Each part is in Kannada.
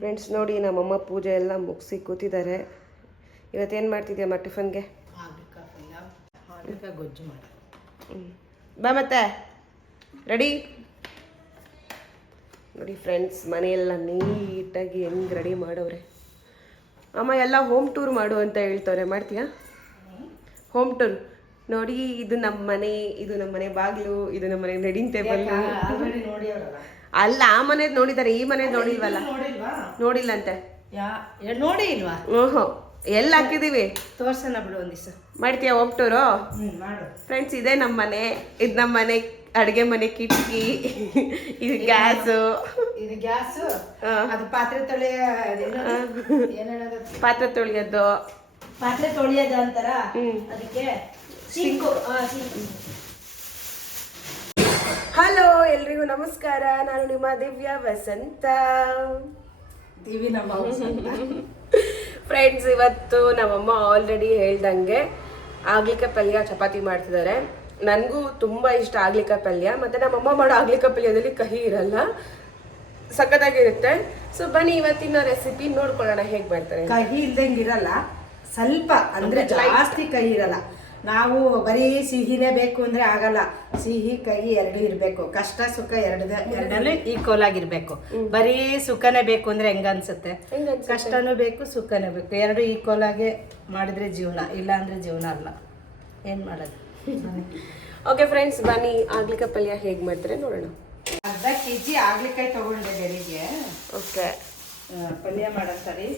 ಫ್ರೆಂಡ್ಸ್ ನೋಡಿ ನಮ್ಮಮ್ಮ ಪೂಜೆ ಎಲ್ಲ ಮುಗಿಸಿ ಕೂತಿದ್ದಾರೆ. ಇವತ್ತೇನು ಮಾಡ್ತಿದ್ಯಮ್ಮ ಟಿಫನ್ಗೆ? ಗೊಜ್ಜು ಮಾಡಿ ಬಾ ಮತ್ತೆ ರೆಡಿ. ನೋಡಿ ಫ್ರೆಂಡ್ಸ್ ಮನೆಯೆಲ್ಲ ನೀಟಾಗಿ ಹೆಂಗೆ ರೆಡಿ ಮಾಡವ್ರೆ. ಅಮ್ಮ ಎಲ್ಲ ಹೋಮ್ ಟೂರ್ ಮಾಡು ಅಂತ ಹೇಳ್ತವ್ರೆ, ಮಾಡ್ತೀಯಾ? ಹೋಮ್ ಟೂರ್ ನೋಡಿ. ಇದು ನಮ್ಮ ಮನೆ ಬಾಗಿಲು, ಇದು ನಮ್ಮ ಮನೆ ರೆಡಿಂಗ್ ಟೇಬಲ್. ಅಲ್ಲ ಆ ಮನೇದ್ ನೋಡಿದ್ದಾರೆ, ಈ ಮನೇದ್ ನೋಡಿಲ್ವಲ್ಲ. ನೋಡಿಲ್ಲಂತೆ. ನೋಡಿ ಇಲ್ವಾ? ಓಹೋ, ಎಲ್ಲ ಹಾಕಿದೀವಿ. ತೋರ್ಸೋಣ ಬಿಡು ಒಂದ್ ದಿವಸ. ಮಾಡ್ತೀಯಾ ಹೋಮ್ ಟೂರು? ಫ್ರೆಂಡ್ಸ್ ಇದೇ ನಮ್ಮ ಮನೆ, ಇದು ನಮ್ಮ ಮನೆ ಅಡುಗೆ ಮನೆ ಕಿಟಕಿ, ಇದು ಗ್ಯಾಸು, ಇದು ಗ್ಯಾಸು, ಅದು ಪಾತ್ರೆ ತೊಳೆಯೋದು ಅಂತಾರ ಅದಕ್ಕೆ. ಹಲೋ ಎಲ್ರಿಗೂ ನಮಸ್ಕಾರ, ನಾನು ನಿಮ್ಮ ದಿವ್ಯಾ ವಸಂತ. ಫ್ರೆಂಡ್ಸ್ ಇವತ್ತು ನಮ್ಮಮ್ಮ ಆಲ್ರೆಡಿ ಹೇಳ್ದಂಗೆ ಆಗ್ಲಿಕಾಯಿ ಪಲ್ಯ ಚಪಾತಿ ಮಾಡ್ತಿದ್ದಾರೆ. ನನಗೂ ತುಂಬ ಇಷ್ಟ ಆಗ್ಲಿಕಾಯಿ ಪಲ್ಯ. ಮತ್ತು ನಮ್ಮಮ್ಮ ಮಾಡೋ ಆಗ್ಲಿಕಾಯಿ ಪಲ್ಯದಲ್ಲಿ ಕಹಿ ಇರಲ್ಲ, ಸಖತ್ತಾಗಿರುತ್ತೆ. ಸೊ ಬನ್ನಿ ಇವತ್ತಿನ ರೆಸಿಪಿ ನೋಡ್ಕೊಳ್ಳೋಣ ಹೇಗೆ ಮಾಡ್ತಾರೆ. ಕಹಿ ಇಲ್ದಂಗೆ ಇರಲ್ಲ, ಸ್ವಲ್ಪ ಅಂದ್ರೆ ಜಾಸ್ತಿ ಕಹಿ ಇರಲ್ಲ. ನಾವು ಬರೀ ಸಿಹಿನೇ ಬೇಕು ಅಂದ್ರೆ ಆಗಲ್ಲ. ಸಿಹಿ ಕಹಿ ಎರಡು ಇರಬೇಕು, ಕಷ್ಟ ಸುಖ ಎರಡಲ್ಲೂ ಈಕ್ವಲ್ ಆಗಿರ್ಬೇಕು. ಬರೀ ಸುಖನೇ ಬೇಕು ಅಂದ್ರೆ ಹೆಂಗ ಅನ್ಸುತ್ತೆ? ಕಷ್ಟನೂ ಬೇಕು, ಸುಖನೂ ಬೇಕು, ಎರಡು ಈಕ್ವಲ್ ಆಗಿ ಮಾಡಿದ್ರೆ ಜೀವನ, ಇಲ್ಲ ಅಂದ್ರೆ ಜೀವನ ಅಲ್ಲ. ಏನ್ ಮಾಡೋದು? ಓಕೆ ಫ್ರೆಂಡ್ಸ್ ಬನ್ನಿ ಆಗ್ಲಿಕಾಯಿ ಪಲ್ಯ ಹೇಗೆ ಮಾಡ್ತಾರೆ ನೋಡೋಣ. ಅರ್ಧ ಕೆಜಿ ಆಗ್ಲಿಕಾಯಿ ತಗೊಂಡೆ ಬೆಳಿಗ್ಗೆ. ಓಕೆ, ಪಲ್ಯ ಮಾಡಂತಾರಿ.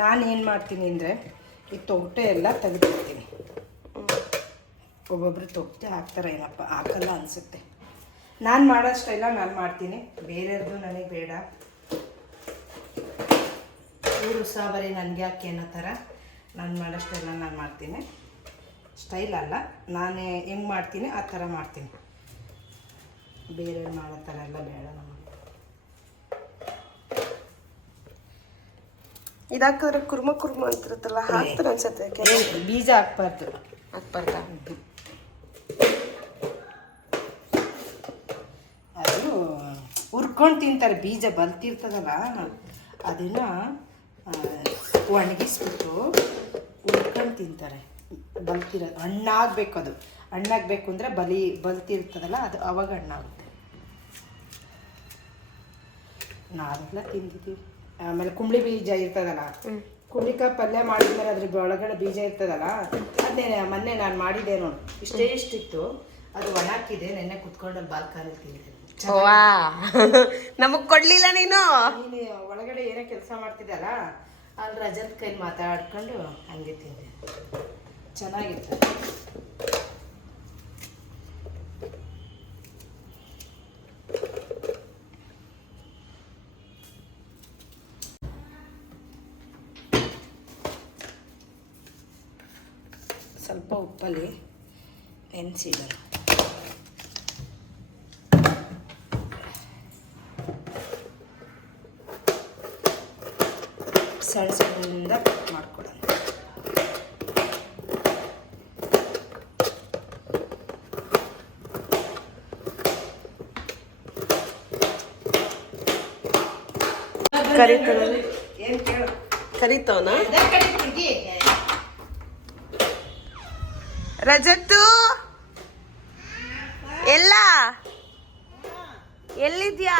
ನಾನು ಏನು ಮಾಡ್ತೀನಿ ಅಂದರೆ ಈ ತೊಗಟೆ ಎಲ್ಲ ತೆಗೆದಿರ್ತೀನಿ. ಒಬ್ಬೊಬ್ರು ತೊಗಟೆ ಹಾಕ್ತಾರೆ, ಏನಪ್ಪ ಹಾಕಲ್ಲ ಅನಿಸುತ್ತೆ. ನಾನು ಮಾಡೋ ಸ್ಟೈಲ ನಾನು ಮಾಡ್ತೀನಿ, ಬೇರೆಯವ್ರದ್ದು ನನಗೆ ಬೇಡ. ಊರು ಸಾಬರಿ ನನಗೆ ಯಾಕೆ ಅನ್ನೋ ಥರ ನಾನು ಮಾಡೋ ಸ್ಟೈಲ ನಾನು ಮಾಡ್ತೀನಿ. ಸ್ಟೈಲ್ ಅಲ್ಲ, ನಾನು ಹೆಂಗೆ ಮಾಡ್ತೀನಿ ಆ ಥರ ಮಾಡ್ತೀನಿ. ಬೇರೆಯವ್ರು ಮಾಡೋ ಥರ ಎಲ್ಲ ಬೇಡ ನಮಗೆ. ಇದಾಕಿದ್ರೆ ಕುರ್ಮ ಅಂತಿರುತ್ತಲ್ಲ, ಹಾಕ್ತಾರೆ ಅನ್ಸುತ್ತೆ. ಬೀಜ ಹಾಕ್ಬಾರ್ದು. ಅದು ಹುರ್ಕೊಂಡು ತಿಂತಾರೆ. ಬೀಜ ಬಲ್ತಿರ್ತದಲ್ಲ ಅದನ್ನ ಒಣಗಿಸ್ಬಿಟ್ಟು ಹುರ್ಕೊಂಡು ತಿಂತಾರೆ. ಬಲ್ತಿರೋದು ಹಣ್ಣಾಗಬೇಕು, ಅದು ಹಣ್ಣಾಗಬೇಕು ಅಂದರೆ ಬಲ್ತಿರ್ತದಲ್ಲ ಅದು ಅವಾಗ ಹಣ್ಣಾಗುತ್ತೆ. ನಾವೆಲ್ಲ ತಿಂದಿದ್ದೀವಿ. ಆಮೇಲೆ ಕುಂಬಳಿ ಬೀಜ ಇರ್ತದಲ್ಲ, ಕುಂಬಳಿಕಾಯಿ ಪಲ್ಯ ಮಾಡಿದ್ಮೇಲೆ ಅದ್ರ ಒಳಗಡೆ ಬೀಜ ಇರ್ತದಲ್ಲ, ಅದನ್ನೇ ಮೊನ್ನೆ ನಾನು ಮಾಡಿದ್ದೆ ನೋಡು. ಇಷ್ಟಿತ್ತು, ಅದು ಒಣಾಕಿದೆ. ನೆನ್ನೆ ಕುತ್ಕೊಂಡಲ್ಲಿ ಬಾಲ್ಕನಲ್ಲಿ ತಿಂದಿದ್ದೆ. ನಮಗ್ ಕೊಡ್ಲಿಲ್ಲ ನೀನು ಒಳಗಡೆ ಏನೋ ಕೆಲಸ ಮಾಡ್ತಿದ್ದಲ್ಲ, ಅಲ್ಲಿ ರಜತ್ ಕೈ ಮಾತಾಡ್ಕೊಂಡು ಹಂಗೆ ತಿಂದೆ. ಚೆನ್ನಾಗಿತ್ತು. ಸ್ವಲ್ಪ ಉಪ್ಪಲ್ಲಿ ನೆನೆಸಿದ ಸಣ್ಣ ಸಣ್ಣದಿಂದ ಮಾಡ್ಕೊಡೋಣ. ಏನು ಕೇಳು, ಕರಿತವನ ರಜತ್ತು ಎಲ್ಲಿದ್ಯಾ?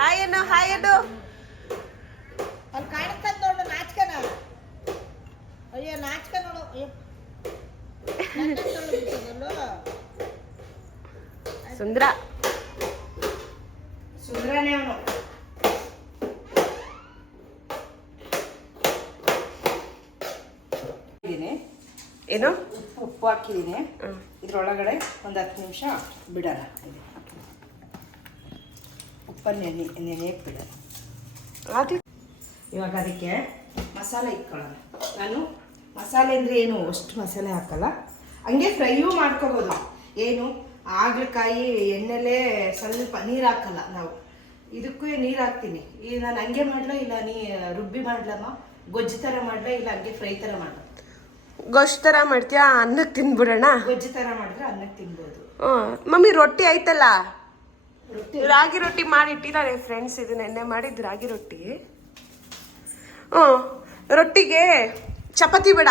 ಹಾಯನು ಅಲ್ಲಿ ಕಾಣಿಸ್ತದ ನೋಡು, ನಾಚ್ಕನ. ಅಯ್ಯೋ ನಾಚ್ಕ ನೋಡು. ಸುಂದ್ರನೇ ಅವನು. ಏನು ಉಪ್ಪು ಹಾಕಿದ್ದೀನಿ. ಇದ್ರೊಳಗಡೆ ಒಂದು 10 ನಿಮಿಷ ಬಿಡೋಣ. ಉಪ್ಪನ್ನು ನೆನೆಯಕ್ಕೆ ಬಿಡೋಣ. ಇವಾಗ ಅದಕ್ಕೆ ಮಸಾಲೆ ಇಟ್ಕೊಳ್ಳೋಣ. ನಾನು ಮಸಾಲೆ ಅಂದರೆ ಏನು ಅಷ್ಟು ಮಸಾಲೆ ಹಾಕಲ್ಲ, ಹಂಗೆ ಫ್ರೈಯೂ ಮಾಡ್ಕೋಬೋದು. ಏನು ಆಗ್ಲಕಾಯಿ ಎಣ್ಣೆಲೇ ಸ್ವಲ್ಪ ನೀರು ಹಾಕಲ್ಲ ನಾವು. ಇದಕ್ಕೂ ನೀರು ಹಾಕ್ತೀನಿ. ಈಗ ನಾನು ಹಂಗೆ ಮಾಡಲ ಇಲ್ಲ ರುಬ್ಬಿ ಮಾಡ್ಲಮ್ಮ? ಗೊಜ್ಜು ಥರ ಮಾಡ್ಲಾ ಇಲ್ಲ ಹಂಗೆ ಫ್ರೈ ಥರ ಮಾಡ. ಗೊಜ್ಜು ಥರ ಮಾಡ್ತೀಯಾ? ಅನ್ನಕ್ಕೆ ತಿನ್ಬಿಡೋಣ. ಗೊಜ್ಜು ಥರ ಮಾಡಿದ್ರೆ ಅನ್ನಕ್ಕೆ ತಿನ್ಬೋದು. ಮಮ್ಮಿ ರೊಟ್ಟಿ ಆಯ್ತಲ್ಲ, ರೊಟ್ಟಿ ರಾಗಿ ರೊಟ್ಟಿ ಮಾಡಿ ಇಟ್ಟಿದ್ದಾರೆ ಫ್ರೆಂಡ್ಸ್. ಇದು ನೆನ್ನೆ ಮಾಡಿದ್ದು ರಾಗಿ ರೊಟ್ಟಿ. ರೊಟ್ಟಿಗೆ ಚಪಾತಿ ಬೇಡ,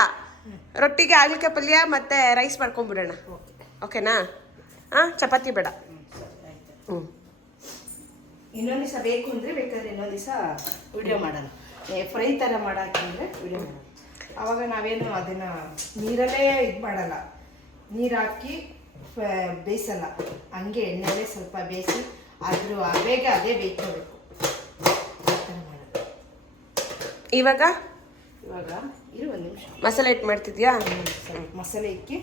ರೊಟ್ಟಿಗೆ ಹಾಗಲಕಾಯಿ ಪಲ್ಯ ಮತ್ತೆ ರೈಸ್ ಮಾಡ್ಕೊಂಡ್ಬಿಡೋಣ. ಓಕೆನಾ? ಚಪಾತಿ ಬೇಡ. ಇನ್ನೊಂದು ದಿವಸ ಬೇಕು ಅಂದರೆ ಬೇಕಾದ್ರೆ ಇನ್ನೊಂದು ದಿವಸ ವಿಡಿಯೋ ಮಾಡೋಣ. ಫ್ರೈ ಥರ ಮಾಡಾಕಂದ್ರೆ ವಿಡಿಯೋ ಮಾಡೋಣ. ಆವಾಗ ನಾವೇನು ಅದನ್ನು ನೀರಲ್ಲೇ ಇದು ಮಾಡಲ್ಲ, ನೀರು ಹಾಕಿ ಬೇಯಿಸಲ್ಲ, ಹಂಗೆ ಎಣ್ಣೆಯಲ್ಲೇ ಸ್ವಲ್ಪ ಬೇಯಿಸಿ ಆದರೂ ಬೇಗ ಅದೇ ಬೇಯ್ಕೋಬೇಕು. ಆ ಥರ ಮಾಡೋದು. ಇವಾಗ ಇರು ಒಂದು ನಿಮಿಷ. ಮಸಾಲೆ ಇಟ್ಟು ಮಾಡ್ತಿದ್ಯಾ? ಮಸಾಲೆ ಇಕ್ಕಿ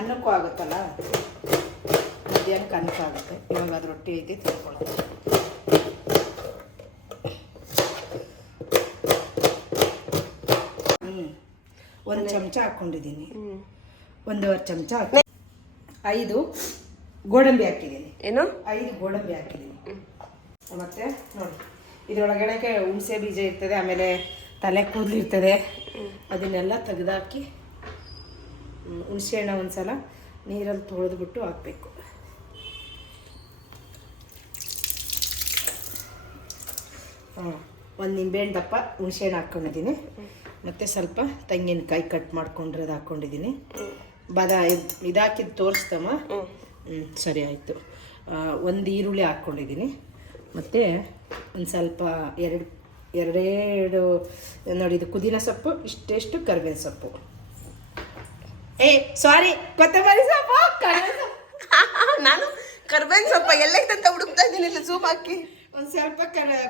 ಅನ್ನಕ್ಕೂ ಆಗುತ್ತಲ್ಲ, ಮಧ್ಯಾಹ್ನಕ್ಕೆ ಅನ್ನಕ್ಕೂ ಆಗುತ್ತೆ. ಇವಾಗ ಅದು ರೊಟ್ಟಿ ಐತಿ ತಿಳ್ಕೊಳ್ಳೋದು. ಒಂದು ಚಮಚ ಹಾಕ್ಕೊಂಡಿದ್ದೀನಿ, 1.5 ಚಮಚ ಹಾಕಿ 5 ಗೋಡಂಬಿ ಹಾಕಿದ್ದೀನಿ. ಏನು? 5 ಗೋಡಂಬಿ ಹಾಕಿದ್ದೀನಿ. ಮತ್ತೆ ನೋಡಿ, ಇದರೊಳಗಡೆ ಹುಣಸೆ ಬೀಜ ಇರ್ತದೆ, ಆಮೇಲೆ ತಲೆ ಕೂದಲು ಇರ್ತದೆ, ಅದನ್ನೆಲ್ಲ ತೆಗೆದಾಕಿ ಹುಣಸೆ ಹಣ್ಣು ಒಂದ್ಸಲ ನೀರಲ್ಲಿ ತೊಳೆದ್ಬಿಟ್ಟು ಹಾಕಬೇಕು. ಒಂದು ನಿಂಬೆಹಣ್ಣು ದಪ್ಪ ಹುಣಸೆ ಹಣ್ಣು ಹಾಕ್ಕೊಂಡಿದ್ದೀನಿ. ಮತ್ತು ಸ್ವಲ್ಪ ತೆಂಗಿನಕಾಯಿ ಕಟ್ ಮಾಡ್ಕೊಂಡಿರೋದು ಹಾಕ್ಕೊಂಡಿದ್ದೀನಿ. ಇದಾಕಿದ್ದು ತೋರಿಸ್ತಮ್ಮ. ಸರಿ ಆಯಿತು. ಒಂದು ಈರುಳ್ಳಿ ಹಾಕ್ಕೊಂಡಿದ್ದೀನಿ. ಮತ್ತು ಒಂದು ಸ್ವಲ್ಪ ಎರಡೆರಡು ನೋಡಿ, ಇದು ಪುದೀನ ಸೊಪ್ಪು, ಇಷ್ಟೆಷ್ಟು ಕರಿಬೇವಿನ ಸೊಪ್ಪು, ಸಾರಿ ಕೊತ್ತಂಬರಿ ಸೊಪ್ಪು. ನಾನು ಕರ್ಬೇವಿನ ಸೊಪ್ಪ ಎಲ್ಲೈತಂತ ಹುಡುಕ್ತಾ ಇದ್ದೀನಿ, ಝೂಮ್ ಹಾಕಿ. ಒಂದು ಸ್ವಲ್ಪ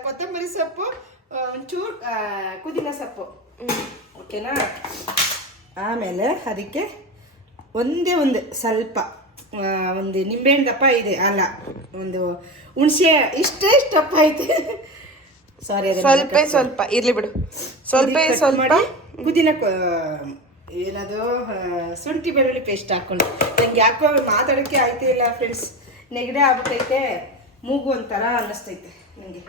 ಕೊತ್ತಂಬರಿ ಸೊಪ್ಪು, ಒಂಚೂರು ಪುದೀನ ಸೊಪ್ಪು. ಓಕೆನಾ? ಆಮೇಲೆ ಅದಕ್ಕೆ ಒಂದೇ ಒಂದು ಸ್ವಲ್ಪ ಒಂದು ನಿಂಬೆಹಣ್ಣು ದಪ್ಪ ಇದೆ, ಅಲ್ಲ ಒಂದು ಹುಣಸೆ ಇಷ್ಟೇ ದಪ್ಪ ಐತೆ. ಸಾರಿ, ಸ್ವಲ್ಪ ಇರ್ಲಿ ಬಿಡು. ಸ್ವಲ್ಪ ಪುದೀನ ಏನದು ಶುಂಠಿ ಬೆಳ್ಳುಳ್ಳಿ ಪೇಸ್ಟ್ ಹಾಕ್ಕೊಂಡು. ನಂಗೆ ಯಾಕೋ ಮಾತಾಡೋಕ್ಕೆ ಆಯ್ತಿಲ್ಲ ಫ್ರೆಂಡ್ಸ್, ನೆಗಡಿ ಆಗ್ಬಿಟ್ಟೈತೆ, ಮೂಗು ಒಂಥರ ಅನ್ನಿಸ್ತೈತೆ ನನಗೆ.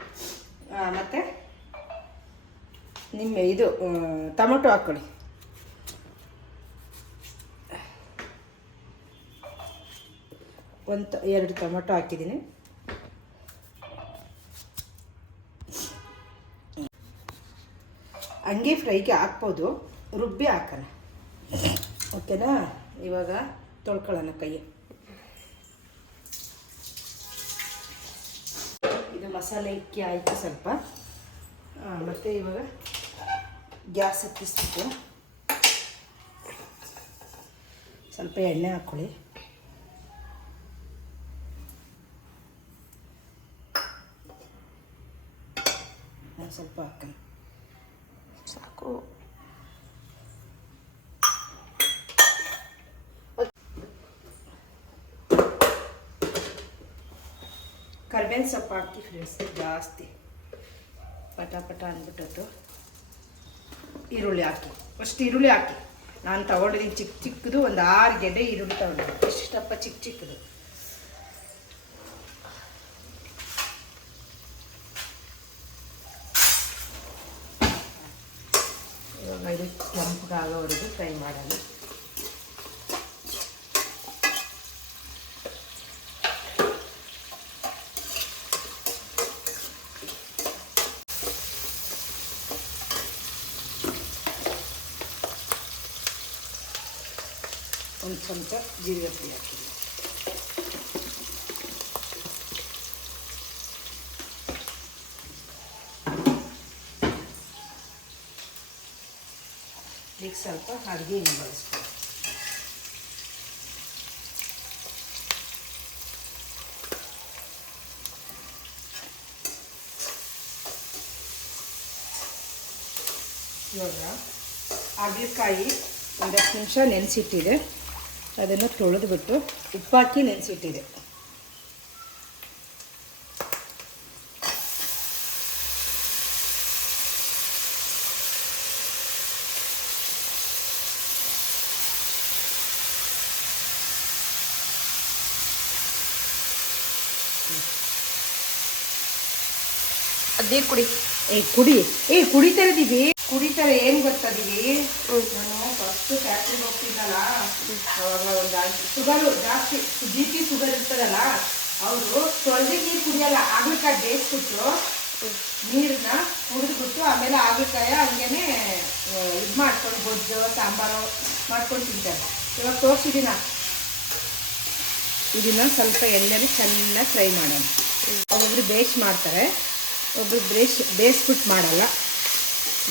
ಮತ್ತು ಇದು ಟೊಮೊಟೊ ಹಾಕ್ಕೊಳ್ಳಿ. ಎರಡು ಟೊಮೊಟೊ ಹಾಕಿದ್ದೀನಿ. ಹಂಗೆ ಫ್ರೈಗೆ ಹಾಕ್ಬೋದು, ರುಬ್ಬಿ ಹಾಕೋಣ. ಓಕೆನಾ? ಇವಾಗ ತೊಳ್ಕೊಳ್ಳೋಣ ಕೈ. ಇದು ಮಸಾಲೆ ಇಕ್ಕಿ ಆಯಿತು ಸ್ವಲ್ಪ. ಮತ್ತು ಇವಾಗ ಗ್ಯಾಸ್ ಹತ್ತಿಸ್ಬಿಟ್ಟು ಸ್ವಲ್ಪ ಎಣ್ಣೆ ಹಾಕ್ಕೊಳ್ಳಿ. ಸ್ವಲ್ಪ ಹಾಕೋಣ, ಸಾಕು. ಕರ್ಬೇವಿನ ಸೊಪ್ಪು ಹಾಕಿ ಫ್ರೆಂಡ್ಸ್, ಜಾಸ್ತಿ ಪಟ ಅಂದ್ಬಿಟ್ಟು. ಈರುಳ್ಳಿ ಹಾಕಿ, ಫಸ್ಟ್ ಈರುಳ್ಳಿ ಹಾಕಿ. ನಾನು ತಗೊಂಡಿದ್ದೀನಿ ಚಿಕ್ಕದು ಒಂದು 6 ಗೆಡ್ಡೆ ಈರುಳ್ಳಿ ತಗೊಂಡಿದ್ದೀನಿ. ಇಷ್ಟಪ್ಪ ಚಿಕ್ಕದು. ಇವಾಗ ಇದು ಕೆಂಪಗಾಗೋವರೆಗೂ ಫ್ರೈ ಮಾಡೋಣ. ಒಂದು ಚಮಚ ಜೀರಿಗೆ ಪುಡಿ ಹಾಕಿದ್ದೀನಿ. ಈಗ ಸ್ವಲ್ಪ ಅಡುಗೆ ಎಣ್ಣೆ ಬಳಸ್ತೀವಿ. ಇವಾಗ ಹಾಗಲಕಾಯಿ ಒಂದು 10 ನಿಮಿಷ ನೆನೆಸಿಟ್ಟಿದೆ, ಅದನ್ನು ತೊಳೆದ್ಬಿಟ್ಟು ಉಪ್ಪಾಕಿ ನೆನೆಸಿಟ್ಟಿದೆ. ಅದೇ ಕುಡಿ. ಕುಡಿತಾ ಇದ್ದೀವಿ. ಕುಡಿತಾರೆ. ಏನು ಗೊತ್ತದೀವಿ, ನಾನು ಫಸ್ಟ್ ಫ್ಯಾಕ್ಟ್ರಿಗೆ ಹೋಗ್ತಿದ್ದಲ್ಲ, ಅವಾಗ ಒಂದು ಶುಗರು ಜಾಸ್ತಿ, BP ಶುಗರ್ ಇರ್ತಾರಲ್ಲ, ಅವರು ತೊಳೆದು ನೀರು ಕುಡಿಯಲ್ಲ, ಆಗ್ಲಿಕಾಯಿ ಬೇಯಿಸ್ಬಿಟ್ಟು ನೀರನ್ನ ಕುಡಿದ್ಬಿಟ್ಟು ಆಮೇಲೆ ಆಗ್ಲಿಕಾಯ ಹಂಗೇನೆ ಇದು ಮಾಡ್ಕೊಂಡು ಗೊಜ್ಜು ಸಾಂಬಾರು ಮಾಡ್ಕೊಂಡು ತಿಂತಾರೆ. ಇವಾಗ ತೋರಿಸಿದಿನ ಇದನ್ನ ಸ್ವಲ್ಪ ಎಣ್ಣೆಲಿ ಚೆನ್ನಾಗಿ ಫ್ರೈ ಮಾಡೋಣ. ಒಬ್ಬೊಬ್ರು ಮಾಡ್ತಾರೆ, ಒಬ್ಬರು ಬೇಯಿಸ್ಬಿಟ್ಟು ಮಾಡಲ್ಲ.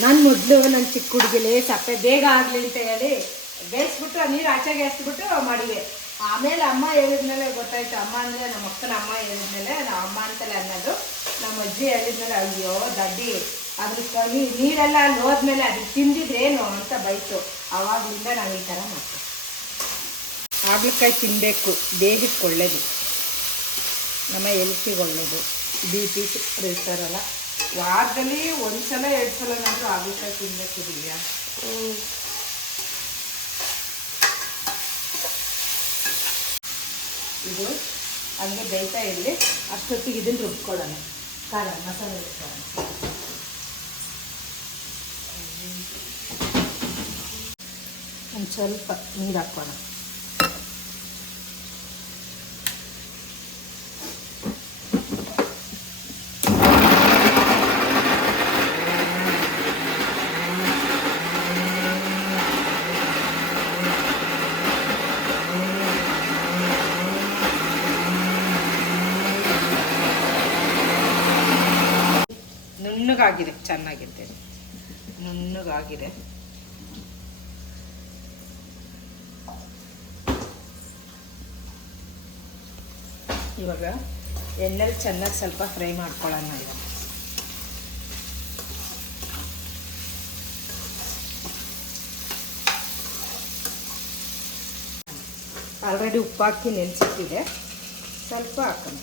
ನಾನು ಮೊದಲು ನನ್ನ ಚಿಕ್ಕ ಹುಡುಗಿಲಿ ಸಪ್ಪೆ ಬೇಗ ಆಗಲಿ ಅಂತ ಹೇಳಿ ಬೇಯಿಸ್ಬಿಟ್ಟು ಆ ನೀರು ಆಚೆಗೆ ಎಸ್ಬಿಟ್ಟು ಮಾಡಿದೆ. ಆಮೇಲೆ ಅಮ್ಮ ಹೇಳಿದ್ಮೇಲೆ ಗೊತ್ತಾಯ್ತು, ಅಮ್ಮ ಅಂದರೆ ನಮ್ಮ ಅಕ್ಕನ ಅಮ್ಮ ಹೇಳಿದ್ಮೇಲೆ ನಾವು ಅಮ್ಮ ಅಂತಲೇ ಅನ್ನೋದು. ನಮ್ಮ ಅಜ್ಜಿ ಹೇಳಿದ್ಮೇಲೆ ಅಯ್ಯೋ ದಡ್ಡಿ ಅದ್ರ ನೀರೆಲ್ಲ ಅಲ್ಲಿ ಹೋದ್ಮೇಲೆ ಅದು ತಿಂದಿದ್ರೇನು ಅಂತ ಬೈತು. ಆವಾಗಲಿಂದ ನಾವು ಈ ಥರ ಮಾಡ್ತೀವಿ. ಹಾಗಲಕಾಯಿ ತಿನ್ನಬೇಕು, ದೇಹಕ್ಕೆ ಒಳ್ಳೆಯದು, ನಮ್ಮ ಹೆಲ್ತಿಗೆ ಒಳ್ಳೆಯದು. BP ಇರ್ತಾರಲ್ಲ, ವಾರದಲ್ಲಿ 1 ಸಲ 2 ಸಲನಾದರೂ ಹಾಗಲಕಾಯಿ ತಿನ್ನಬೇಕು ದಿವ್ಯಾ. ಇದು ಹಂಗೆ ಬೇಯ್ತಾ ಇರಲಿ, ಅಷ್ಟೊತ್ತಿಗೆ ಇದನ್ನು ರುಬ್ಕೊಳ್ಳೋಣ. ಖಾರ ಮಸಾಲೆ ರುಬ್ಕೊಳ್ಳೋಣ. ಒಂದು ಸ್ವಲ್ಪ ನೀರು ಹಾಕೋಣ. ನುಣ್ಣಗಾಗಿದೆ, ಚೆನ್ನಾಗಿದೆ, ನುಣ್ಣಗಾಗಿದೆ. ಇವಾಗ ಎಣ್ಣೆಲಿ ಚೆನ್ನಾಗಿ ಸ್ವಲ್ಪ ಫ್ರೈ ಮಾಡ್ಕೊಳ್ಳೋಣ. ಇವಾಗ ಆಲ್ರೆಡಿ ಉಪ್ಪು ಹಾಕಿ ನೆನೆಸಿಟ್ಟಿದೆ, ಸ್ವಲ್ಪ ಹಾಕೋಣ.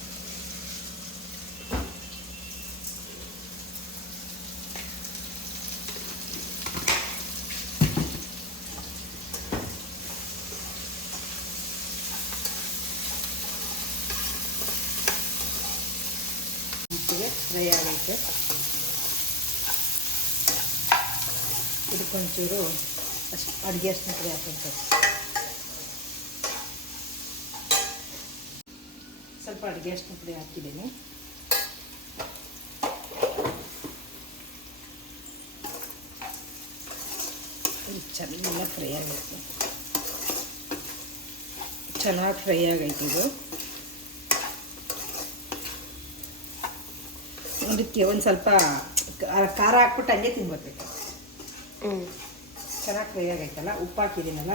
ಫ್ರೈ ಆಗೈತೆ. ಇದಕ್ಕೊಂಚೂರು ಅಷ್ಟು ಅಡುಗೆ ಅಷ್ಟು ಫ್ರೈ ಹಾಕೊಂತ ಸ್ವಲ್ಪ ಅಡುಗೆ ಅಷ್ಟು ಫ್ರೈ ಹಾಕಿದ್ದೀನಿ. ಇದು ಚೆನ್ನಾಗಿ ಫ್ರೈ ಆಗೈತೆ, ಚೆನ್ನಾಗಿ ಫ್ರೈ ಆಗೈತೆ. ಇದು ಇದಕ್ಕೆ ಒಂದು ಸ್ವಲ್ಪ ಖಾರ ಹಾಕ್ಬಿಟ್ಟು ಹಂಗೆ ತಿನ್ಬೇಕು. ಚೆನ್ನಾಗಿ ಫ್ರೈ ಆಗೈತಲ್ಲ, ಉಪ್ಪು ಹಾಕಿದ್ದೀನಲ್ಲ,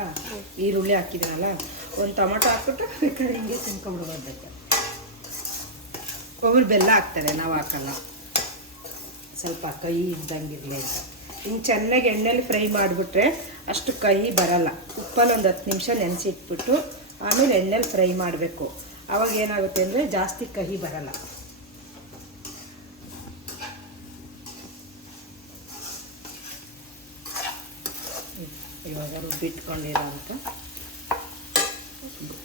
ಈರುಳ್ಳಿ ಹಾಕಿದ್ದೀನಲ್ಲ, ಒಂದು ಟೊಮೊಟೊ ಹಾಕ್ಬಿಟ್ಟು ಹಿಂಗೆ ತಿನ್ಕೊಂಡ್ಬಿಡ್ಬೇಕು. ಒಬ್ಬರು ಬೆಲ್ಲ ಹಾಕ್ತಾರೆ, ನಾವು ಹಾಕಲ್ಲ. ಸ್ವಲ್ಪ ಕಹಿ ಇದ್ದಂಗಿರಲಿ ಅಂತ ಹಿಂಗೆ ಚೆನ್ನಾಗಿ ಎಣ್ಣೆಲಿ ಫ್ರೈ ಮಾಡಿಬಿಟ್ರೆ ಅಷ್ಟು ಕಹಿ ಬರಲ್ಲ. ಉಪ್ಪಲ್ಲಿ ಒಂದು 10 ನಿಮಿಷ ನೆನೆಸಿಟ್ಬಿಟ್ಟು ಆಮೇಲೆ ಎಣ್ಣೆಲಿ ಫ್ರೈ ಮಾಡಬೇಕು. ಆವಾಗ ಏನಾಗುತ್ತೆ ಅಂದರೆ ಜಾಸ್ತಿ ಕಹಿ ಬರಲ್ಲ. ಇವಾಗ ರುಬ್ಬಿಟ್ಕೊಂಡಿರೋಂಥ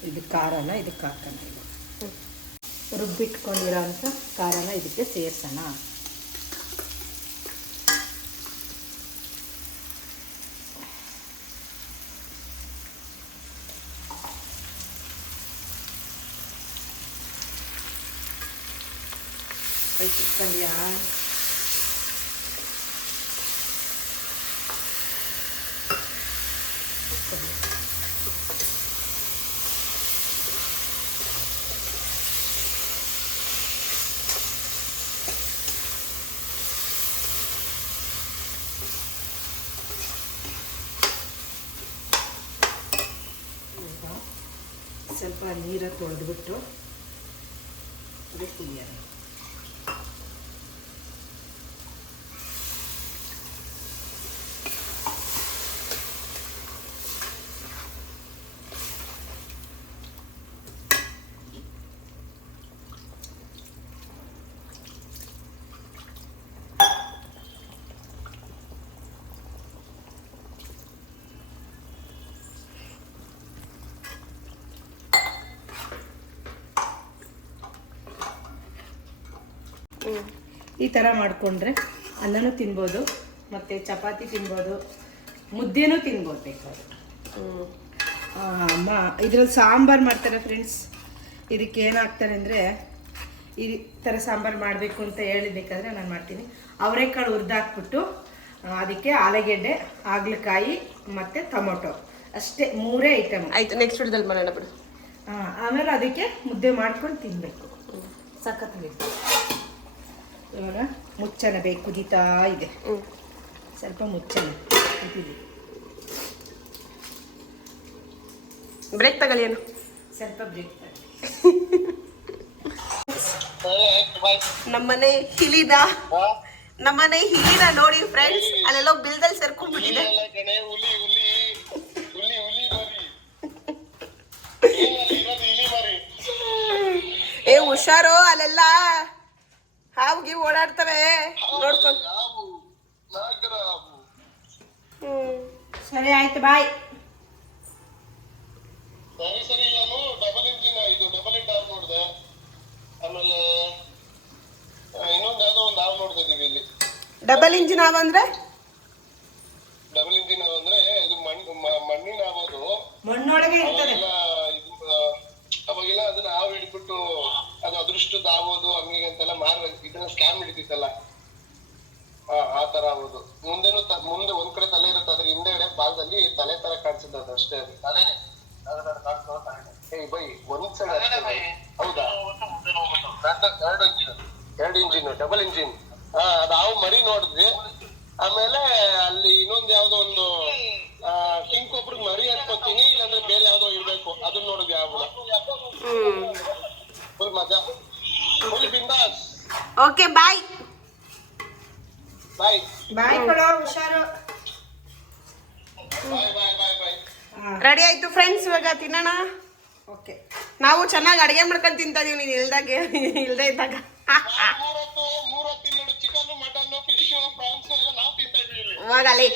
ಇದು ಖಾರನ ಇದಕ್ಕೆ ಹಾಕೋಣ. ರುಬ್ಬಿಟ್ಕೊಂಡಿರೋಂಥ ಖಾರನ ಇದಕ್ಕೆ ಸೇರಿಸೋಣ. ಕೈ ಚಿಕ್ಕಂಡಿಯಾ? ಸ್ವಲ್ಪ ನೀರ ತೊಳೆದ್ಬಿಟ್ಟು ಕುದಿಯೋಣ. ಈ ಥರ ಮಾಡಿಕೊಂಡ್ರೆ ಅನ್ನನೂ ತಿನ್ಬೋದು, ಮತ್ತು ಚಪಾತಿ ತಿನ್ಬೋದು, ಮುದ್ದೆನೂ ತಿನ್ಬೋದು ಬೇಕಾದ್ರೆ. ಅಮ್ಮ ಇದ್ರಲ್ಲಿ ಸಾಂಬಾರು ಮಾಡ್ತಾರೆ ಫ್ರೆಂಡ್ಸ್. ಇದಕ್ಕೆ ಏನಾಗ್ತಾರೆ ಅಂದರೆ, ಈ ಥರ ಸಾಂಬಾರು ಮಾಡಬೇಕು ಅಂತ ಹೇಳಿಬೇಕಾದ್ರೆ ನಾನು ಮಾಡ್ತೀನಿ. ಅವರೆಕಾಳು ಹುರಿದಾಕ್ಬಿಟ್ಟು ಅದಕ್ಕೆ ಆಲೂಗೆಡ್ಡೆ, ಹಾಗಲಕಾಯಿ ಮತ್ತು ಟೊಮೊಟೊ ಅಷ್ಟೇ, 3 ಐಟಮ್. ಆಯ್ತು, ನೆಕ್ಸ್ಟ್ ವಿಡಿಯೋದಲ್ಲಿ ಮಾಡೋಣ ಬಿಡು. ಆಮೇಲೆ ಅದಕ್ಕೆ ಮುದ್ದೆ ಮಾಡ್ಕೊಂಡು ತಿನ್ನಬೇಕು. ಸಖತ್ತಾಗಿತ್ತು. ಇವಾಗ ಮುಚ್ಚನ ಬೇಕು, ಕುದೀತಾ ಇದೆ. ಸ್ವಲ್ಪ ಮುಚ್ಚನ ಕುದೀಲಿ. ಬ್ರೇಕ್ ತಗೊಳ್ಳಿ ಏನು, ಸ್ವಲ್ಪ ಬ್ರೇಕ್ ತಗೊಳ್ಳಿ. ನಮ್ಮನೆ ಹಿಲಿದ ನೋಡಿ ಫ್ರೆಂಡ್ಸ್, ಅಲ್ಲೆಲ್ಲೋ ಬಿಲ್ದಲ್ಲಿ ಸೇರ್ಕೊಂಡ್ಬಿಟ್ಟಿದೆ. ಏ ಹುಷಾರು, ಅಲ್ಲೆಲ್ಲ ಹಾವುಗಿ ಓಡಾಡ್ತವೆ ನೋಡ್ಕೊಂಡು. ಸರಿ ಆಯ್ತು, ಬಾಯ್. ಸರಿ ನಾನು ಡಬಲ್ ಇಂಜಿನ್ ಇದು ಡಬಲ್ ಹೆಡ್ ಆವ್ ನೋಡಿದೆ. ಆಮೇಲೆ ಇನ್ನೊಂದು ಯಾವ್ದೋ ಒಂದು ಆವ್ ನೋಡ್ತಾ ಇದೀವಿ ಇಲ್ಲಿ. ಡಬಲ್ ಇಂಜಿನ್ ಆವ್ ಅಂದ್ರೆ ಡಬಲ್ ಇಂಜಿನ್ ಆವ್ ಅಂದ್ರೆ ಇದು ಮಣ್ಣಿನ ಆಗೋದು. ಮಣ್ಣೊಳಗೆ ಇರ್ತದೆ. ಅವಾಗೆಲ್ಲ ಅದನ್ನ ಹಾವು ಹಿಡ್ಬಿಟ್ಟು ಅದು ಅದೃಷ್ಟದ ಆಗೋದು ಹಂಗೆ ಅಂತೆಲ್ಲ ಇದನ್ನ ಸ್ಕ್ಯಾಮ್ ಹಿಡಿತಿತ್ತಲ್ಲ, ಆ ತರ ಆಗೋದು. ಮುಂದೆ ಒಂದ್ ಕಡೆ ತಲೆ ಇರುತ್ತೆ, ಅದ್ರ ಹಿಂದೆಗಡೆ ಭಾಗದಲ್ಲಿ ತಲೆ ತರ ಕಾಣಿಸುತ್ತೆ, ಅದು ಅಷ್ಟೇ. ಅದು ತಲೆನೆ ಬೈ ಒಂದ್ ಸೈಡ್. ಹೌದಾ, 2 ಇಂಜಿನ್ ಡಬಲ್ ಇಂಜಿನ್. ಅದ್ ಹಾವು ಮರಿ ನೋಡಿದ್ವಿ. ಆಮೇಲೆ ಅಲ್ಲಿ ಇನ್ನೊಂದ್ ಯಾವ್ದೋ ಒಂದು ಕಿಂಕ್ ಒಬ್ರಿಗೆ ಮರಿ ಹಾಕ್ಕೊತೀನಿ, ಇಲ್ಲಾಂದ್ರೆ ಬೇರೆ ಯಾವ್ದೋ ಇರ್ಬೇಕು, ಅದನ್ನ ನೋಡಿದ್ವಿ. ಯಾವ ಫುಲ್ ಮಜಾ, ಫುಲ್ ಬಿಂದಾಸ್. ಓಕೆ, ಬಾಯ್ ಬಾಯ್ ಬಾಯ್ ಕೊಡೋ, ಹುಷಾರು. ಬಾಯ್ ಬಾಯ್ ಬಾಯ್ ಬಾಯ್. ರೆಡಿ ಆಯ್ತು ಫ್ರೆಂಡ್ಸ್, ಇವಾಗ ತಿನ್ನೋಣ. ಓಕೆ, ನಾವು ಚೆನ್ನಾಗಿ ಅಡಿಗೆ ಮಾಡ್ಕೊಂಡು ತಿಂತಾ ಇದೀವಿ, ನೀನು ಇಲ್ದೇ ಇದ್ದಾಗ. ಮೂರೊತ್ತು ನೋಡಿ, ಚಿಕನ್, ಮಟನ್, ಫಿಶ್, ಪ್ರಾನ್ಸ್ ಎಲ್ಲ ನಾವು ತಿಂತಾ ಇದೀವಿ. ಹೋಗಲಿ.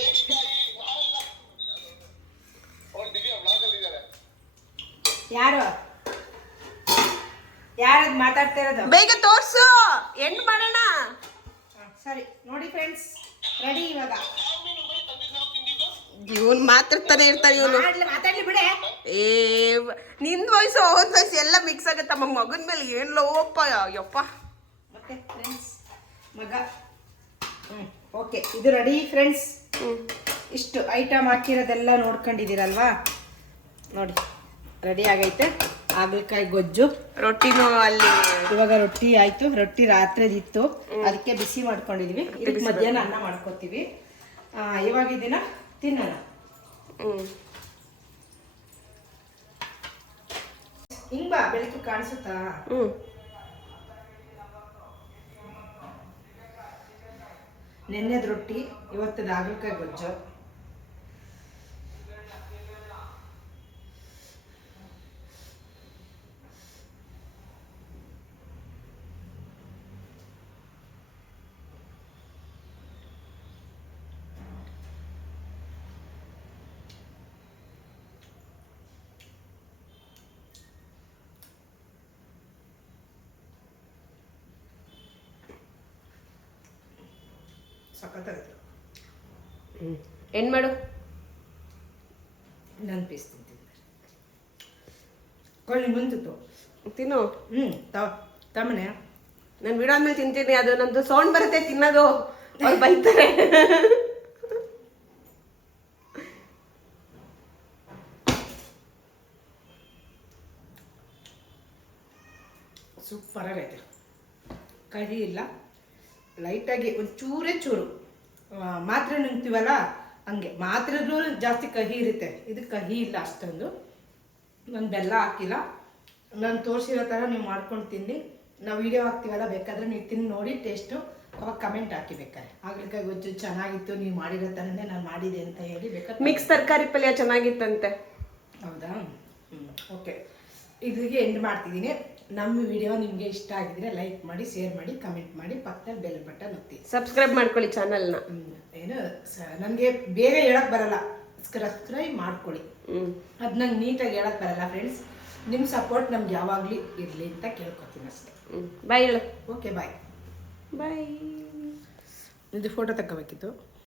ಯಾರದ್ ಮಾತಾಡ್ತಾ ಇರೋದು? ಬೇಗ ತೋರ್ಸು, ಎಂಡ್ ಮಾಡೋಣ. ಸರಿ ನೋಡಿ ಫ್ರೆಂಡ್ಸ್, ರೆಡಿ ಇವಾಗ. ಇವನ್ ಮಾತಾಡ್ತಾನೆ ಇರ್ತಾನೆ ಇವನು. ಮಾತಾಡ್ಲಿ ಬಿಡೆ. ಏ ನಿಂದ್ ವಯಸ್ಸು ಅವನ್ ವಯಸ್ಸು ಎಲ್ಲ ಮಿಕ್ಸ್ ಆಗತ್ತ. ಮಗನ ಮೇಲೆ ಏನ್ ಲೋಪ ಯಪ್ಪ. ಮತ್ತೆ ಫ್ರೆಂಡ್ಸ್, ಮಗ. ಓಕೆ, ಇದು ರೆಡಿ ಫ್ರೆಂಡ್ಸ್. ಇಷ್ಟು ಐಟಮ್ ಹಾಕಿರೋದೆಲ್ಲ ನೋಡ್ಕೊಂಡಿದ್ದೀರಲ್ವಾ, ನೋಡಿ ರೆಡಿ ಆಗೈತೆ. ಹಾಗಲಕಾಯಿ ಗೊಜ್ಜು, ರೊಟ್ಟಿನೂ ಅಲ್ಲಿ. ಇವಾಗ ರೊಟ್ಟಿ ಆಯ್ತು. ರೊಟ್ಟಿ ರಾತ್ರಿದಿತ್ತು, ಅದಕ್ಕೆ ಬಿಸಿ ಮಾಡ್ಕೊಂಡಿದೀವಿ. ಇದಕ್ಕೆ ಮಧ್ಯಾಹ್ನ ಅನ್ನ ಮಾಡ್ಕೋತೀವಿ. ಇವಾಗ ಇದನ್ನ ತಿನ್ನೋಣ. ಹಿಂಗ್ ಬಾ, ಬೆಳಕು ಕಾಣಿಸುತ್ತಾ? ನೆನ್ನೆದ ರೊಟ್ಟಿ, ಇವತ್ತದ ಹಾಗಲಕಾಯಿ ಗೊಜ್ಜು. ಸಖತ್ತಾಗಿತ್ತು. ಏನ್ ಮಾಡು, ನಾನು ಪೀಸ್ ತಿಂತೀನಿ. ಕೊಳ್ಳಿ ಮುಂದಿತ್ತು ತಿನ್ನು. ತಮ್ಮನೆ ನಾನು ವಿಡಿಯೋ ಆದ್ಮೇಲೆ ತಿಂತೀನಿ. ಅದು ನಂದು ಸೌಂಡ್ ಬರುತ್ತೆ ತಿನ್ನೋದು, ಅವ್ರು ಬೈತಾರೆ. ಸೂಪರ್ ಆಗೈತೆ. ಕಹಿ ಇಲ್ಲ, ಲೈಟಾಗಿ ಒಂಚೂರೇ ಚೂರು. ಮಾತ್ರೆ ನುಂಗ್ತೀವಲ್ಲ ಹಂಗೆ, ಮಾತ್ರೆದ್ರೂ ಜಾಸ್ತಿ ಕಹಿ ಇರುತ್ತೆ. ಇದು ಕಹಿ ಇಲ್ಲ ಅಷ್ಟೊಂದು. ನಾನು ಬೆಲ್ಲ ಹಾಕಿಲ್ಲ. ನಾನು ತೋರಿಸಿರೋ ಥರ ನೀವು ಮಾಡ್ಕೊಂಡು ತಿನ್ನಿ. ನಾವು ವಿಡಿಯೋ ಹಾಕ್ತೀವಲ್ಲ, ಬೇಕಾದರೆ ನೀವು ತಿಂದು ನೋಡಿ ಟೇಸ್ಟು, ಅವಾಗ ಕಮೆಂಟ್ ಹಾಕಿ ಬೇಕಾದ್ರೆ. ಹಾಗಲಕಾಯಿ ಗೊಜ್ಜು ಚೆನ್ನಾಗಿತ್ತು, ನೀವು ಮಾಡಿರೋ ಥರನೇ ನಾನು ಮಾಡಿದೆ ಅಂತ ಹೇಳಿ ಬೇಕಾದ್ರೆ. ಮಿಕ್ಸ್ ತರಕಾರಿ ಪಲ್ಯ ಚೆನ್ನಾಗಿತ್ತಂತೆ. ಹೌದಾ? ಓಕೆ, ಇಲ್ಲಿಗೆ ಎಂಡ್ ಮಾಡ್ತಿದ್ದೀನಿ. ನಮ್ಮ ವಿಡಿಯೋ ನಿಮಗೆ ಇಷ್ಟ ಆಗಿದ್ರೆ ಲೈಕ್ ಮಾಡಿ, ಶೇರ್ ಮಾಡಿ, ಕಮೆಂಟ್ ಮಾಡಿ, ಪಕ್ಕದಲ್ಲಿ ಬೆಲ್ ಬಟನ್ ಒತ್ತಿ, ಸಬ್ಸ್ಕ್ರೈಬ್ ಮಾಡ್ಕೊಳ್ಳಿ ಚಾನಲ್ನ. ಏನು ನನಗೆ ಬೇಗ ಹೇಳಕ್ ಬರಲ್ಲ, ಸಬ್ಸ್ಕ್ರೈಬ್ ಮಾಡ್ಕೊಳ್ಳಿ. ಅದು ನಂಗೆ ನೀಟಾಗಿ ಹೇಳಕ್ ಬರಲ್ಲ ಫ್ರೆಂಡ್ಸ್. ನಿಮ್ಮ ಸಪೋರ್ಟ್ ನಮ್ಗೆ ಯಾವಾಗಲೂ ಇರಲಿ ಅಂತ ಕೇಳ್ಕೊತೀನಿ ಅಷ್ಟೇ. ಬಾಯ್ ಹೇಳು. ಓಕೆ, ಬಾಯ್ ಬಾಯ್. ಇದು ಫೋಟೋ ತಗೋಬೇಕಿತ್ತು.